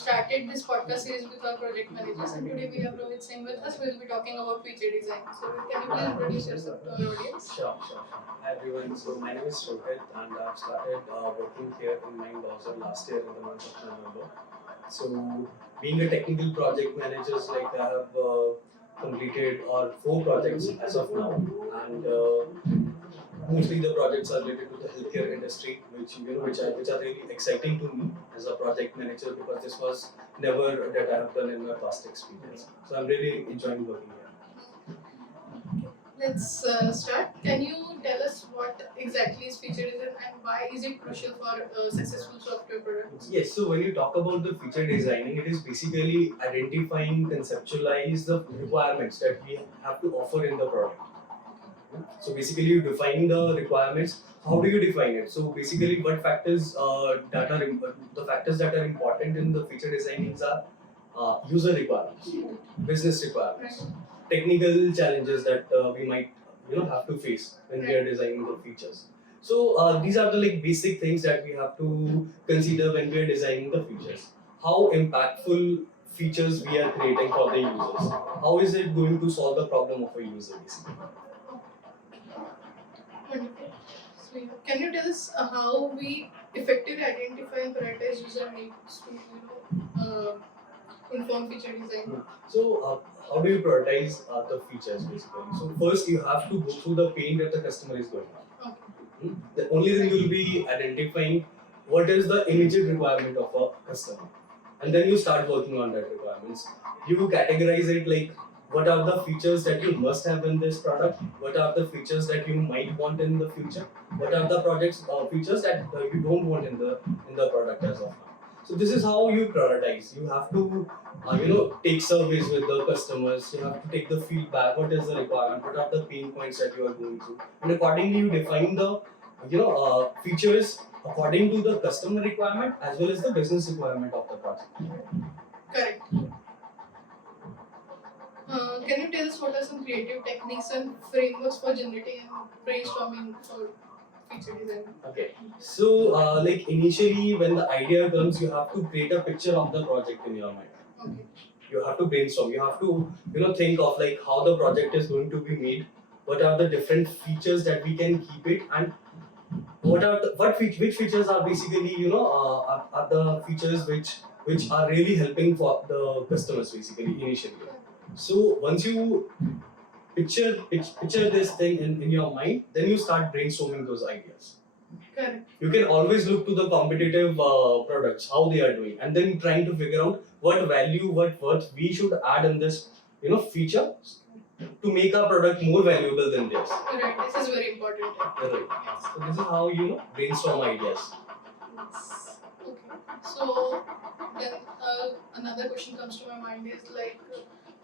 started this podcast series with our project managers, and today we have Rohit Singh with us. We'll be talking about feature design. So, can you please introduce yourself to our audience? Sure. Hi everyone. So my name is Rohit, and I've started working here in Mindbowser last year in the month of November. So being a technical project manager, like I have completed 4 projects as of now, and mostly the projects are related to the healthcare industry, which are really exciting to me as a project manager because this was never that I have done in my past experience. So I'm really enjoying working here. Let's start. Can you tell us what exactly is feature design and why is it crucial for successful software products? Yes, so when you talk about the feature designing, it is basically identifying, conceptualize the requirements that we have to offer in the product. So basically, you define the requirements. How do you define it? So basically, what factors the factors that are important in the feature designing are user requirements, business requirements, technical challenges that we might have to face when we are designing the features. So these are the basic things that we have to consider when we are designing the features. How impactful features we are creating for the users. How is it going to solve the problem of a user basically? Wonderful. So, can you tell us how we effectively identify and prioritize user needs to inform feature design? So how do you prioritize the features basically? So first you have to go through the pain that the customer is going on. Okay. The only thing you will be identifying what is the immediate requirement of a customer, and then you start working on that requirements. You categorize it like what are the features that you must have in this product, what are the features that you might want in the future, what are the features that you don't want in the product as of now. So this is how you prioritize. You have to take surveys with the customers. You have to take the feedback. What is the requirement? What are the pain points that you are going through? And accordingly, you define the features according to the customer requirement as well as the business requirement of the project. Correct. Can you tell us what are some creative techniques and frameworks for generating and brainstorming for feature design? Okay, so initially when the idea comes, you have to create a picture of the project in your mind. Okay. You have to brainstorm. You have to think of how the project is going to be made. What are the different features that we can keep it, and which features are basically are the features which are really helping for the customers basically initially. So once you picture this thing in your mind, then you start brainstorming those ideas. Correct. You can always look to the competitive products, how they are doing, and then trying to figure out what value, what we should add in this feature to make our product more valuable than theirs. Right, this is very important. Right. Yes. So this is how brainstorm ideas. Yes. Okay. So then another question comes to my mind is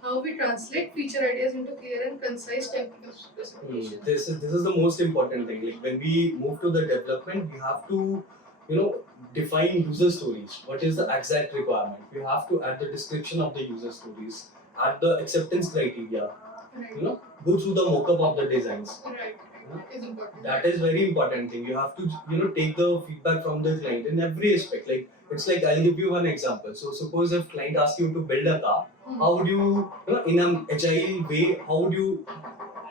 how we translate feature ideas into clear and concise technical specifications. This is the most important thing. Like when we move to the development, we have to define user stories. What is the exact requirement? We have to add the description of the user stories, add the acceptance criteria. Right. Go through the mock-up of the designs. Right. That is important. That is very important thing. You have to take the feedback from the client in every aspect. Like it's like I'll give you one example. So suppose if client asks you to build a car, how would you in an agile way, how would you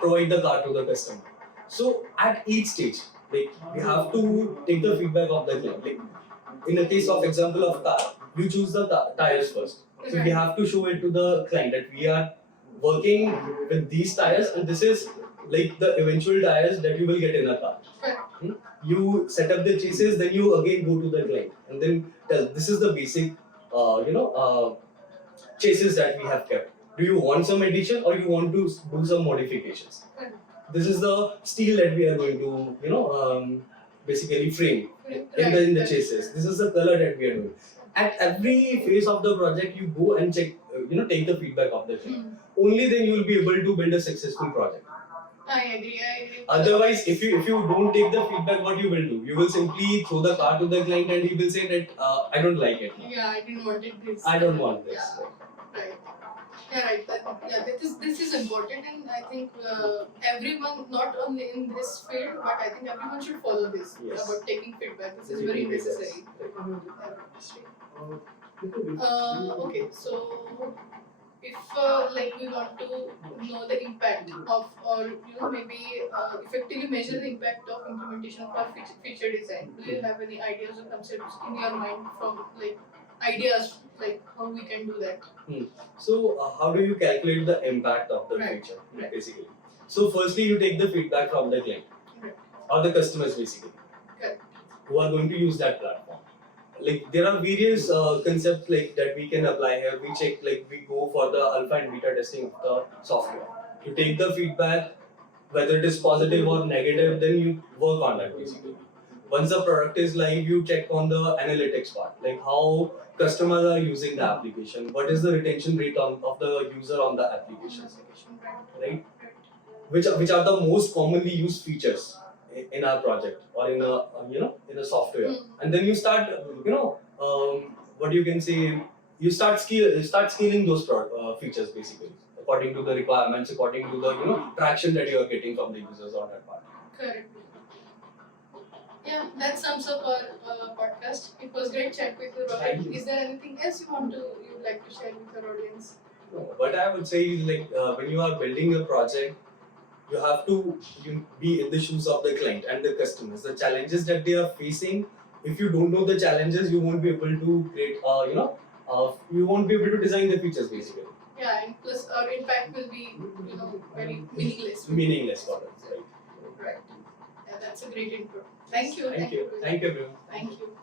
provide the car to the customer? So at each stage, we have to take the feedback of the client. Like in the case of example of car, you choose the tires first. So we have to show it to the client that we are working with these tires, and this is like the eventual tires that you will get in a car. You set up the chassis, then you again go to the client and then tell this is the basic chassis that we have kept. Do you want some addition or you want to do some modifications? This is the steel that we are going to basically frame in the chassis. This is the color that we are doing. At every phase of the project, you go and check, take the feedback of the client. Only then you will be able to build a successful project. I agree. Otherwise, if you don't take the feedback, what you will do? You will simply throw the car to the client and he will say that I don't like it. Yeah, I didn't want this. I don't want this. Yeah. Right. Yeah, right. This is important, and I think everyone, not only in this field, but I think everyone should follow this about taking feedback. This is very necessary. Okay, so if like we want to know the impact of, or maybe effectively measure the impact of implementation of our feature design, do you have any ideas or concepts in your mind from like ideas like how we can do that? So, how do you calculate the impact of the Right. feature, Right. basically? So, firstly, you take the feedback from the client Right. or the customers, basically, Correct. who are going to use that platform. Like there are various concepts like that we can apply here. We check, like we go for the alpha and beta testing of the software. You take the feedback, whether it is positive or negative, then you work on that basically. Once the product is live, you check on the analytics part, like how customers are using the application, what is the retention rate of the user on the application, right? Which are the most commonly used features in our project or in a in a software. And then you start what you can say, you start scaling those features basically according to the requirements, according to the traction that you are getting from the users on that part. Correct. Yeah, that sums up our podcast. It was great chat with you, Thank Rohit. you. Is there anything else you'd like to share with our audience? What I would say is, like, when you are building a project, you have to be in the shoes of the client and the customers. The challenges that they are facing, if you don't know the challenges, you won't be able to create, you won't be able to design the features basically. Yeah, and plus our impact will be, very meaningless. Meaningless for them, right? Right. Yeah, that's a great intro. Thank you. Thank you. Thank you, everyone. Thank you.